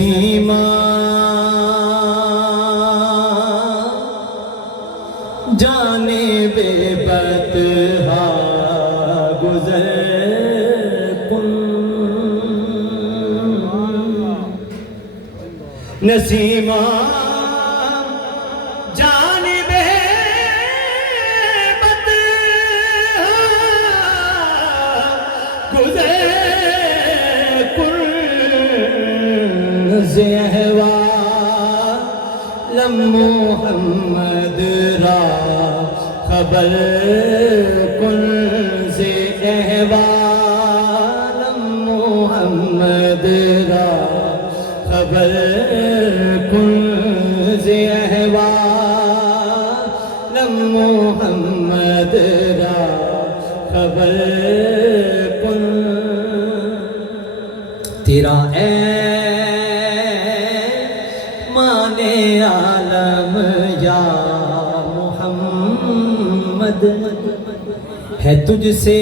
Nasima جانب بطحا گزر کن نسیمہ جانب بطحا گزر کن زہوالم محمد را خبر کن زہوالم محمد را خبر کن زہوالم محمد را خبر کن تیرا مانے عالم یا محمد ہے تجھ سے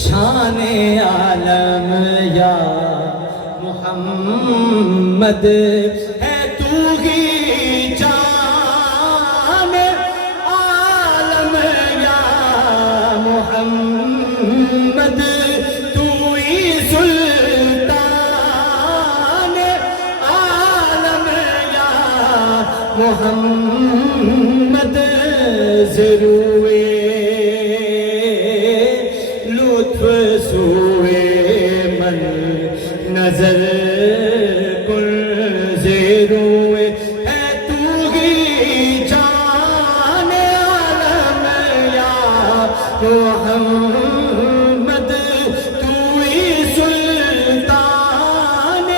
شان عالم یا محمد ہے تو ہی جان عالم یا محمد تو ہی سلطان عالم یا محمد ضروے لطف سوئے من نظر کن ضروے ہے تو ہی جان عالم یا محمد تو ہی سلطان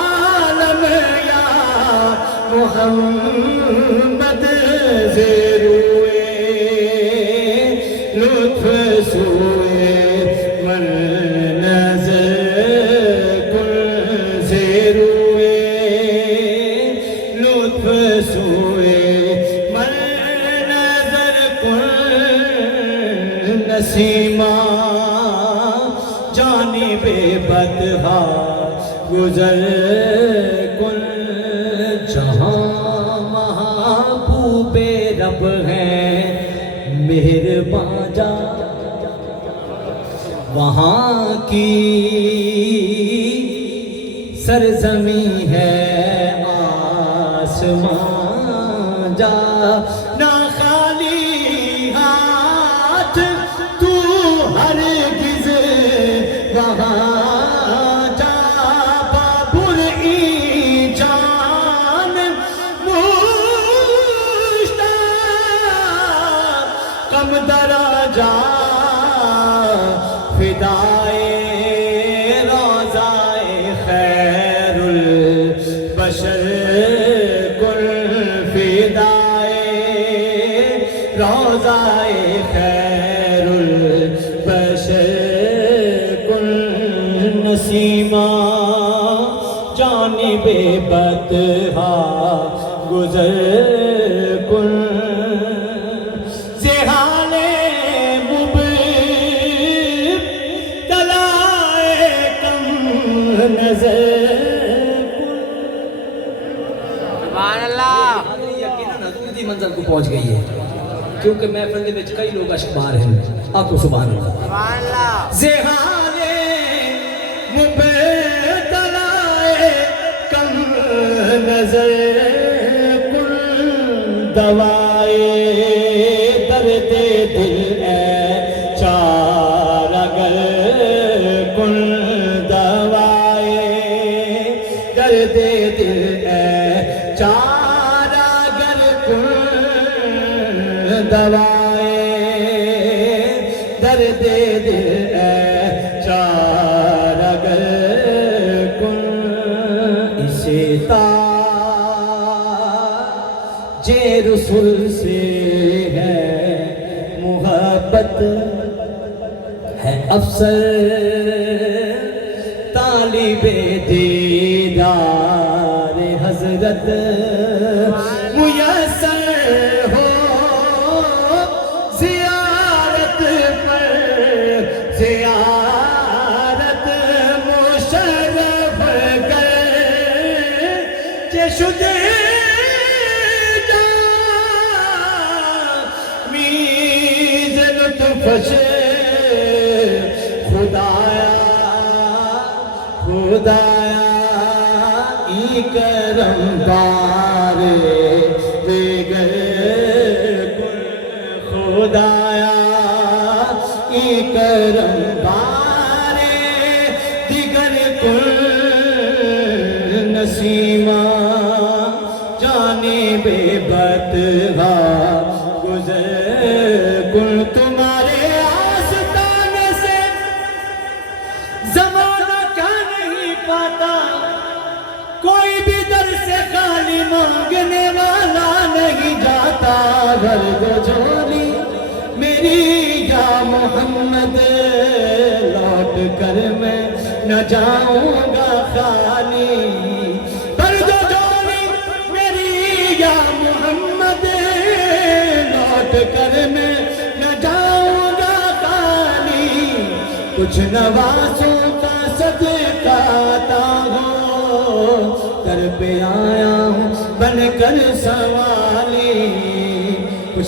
عالم یا محمد ضروے لطف سوئے من نظر کن ضروے لطف سوئے من نظر کن نسیمہ جانب بطحا گزر کن جہاں محبوب رب ہے مہرباں جا وہاں کی سرزمین ہے آسمان جا نہ خالی ہاتھ تو ہرگز وہاں جا بابر ای جان مشتاق کم درجہ فدائے روضائے خیر البشر کن فدائے روضائے خیر البشر کن نسیمہ جانب بطحا گزر کن سبحان اللہ یقیناً حضور دی منزل کو پہنچ گئی ہے کیونکہ محفل دے وچ کئی لوگ اشکبار ہیں آکو سبحان اللہ سبحان اللہ زہال مبتلائے کم نظر کن دوائے درد دل اے چارگر کن دوائے درد دل اے چارگر کن دوائے درد دل اے چارگر کن اسے تاج رسول سے ہے محبت ہے افسر طالب دیدار حضرت میسر ہو زیارت پر زیارت مشرف شده میز لطفش خدایا خدایا ای کرم بارے دیگر خدایا ای کرم بارے دیگر کل نسیمہ جانب بدغا گزر کل تمہارے آستانے سے زمانہ کیا نہیں پاتا کوئی بھی در سے خالی مانگنے والا نہیں جاتا گھر کو جھولی میری یا محمد لوٹ کر میں نہ جاؤں گا خالی پر جو جھولی میری یا محمد لوٹ کر میں نہ جاؤں گا خالی کچھ نوازوں کا صدقہ عطا ہو در پہ آیا ہوں بن کر سوالی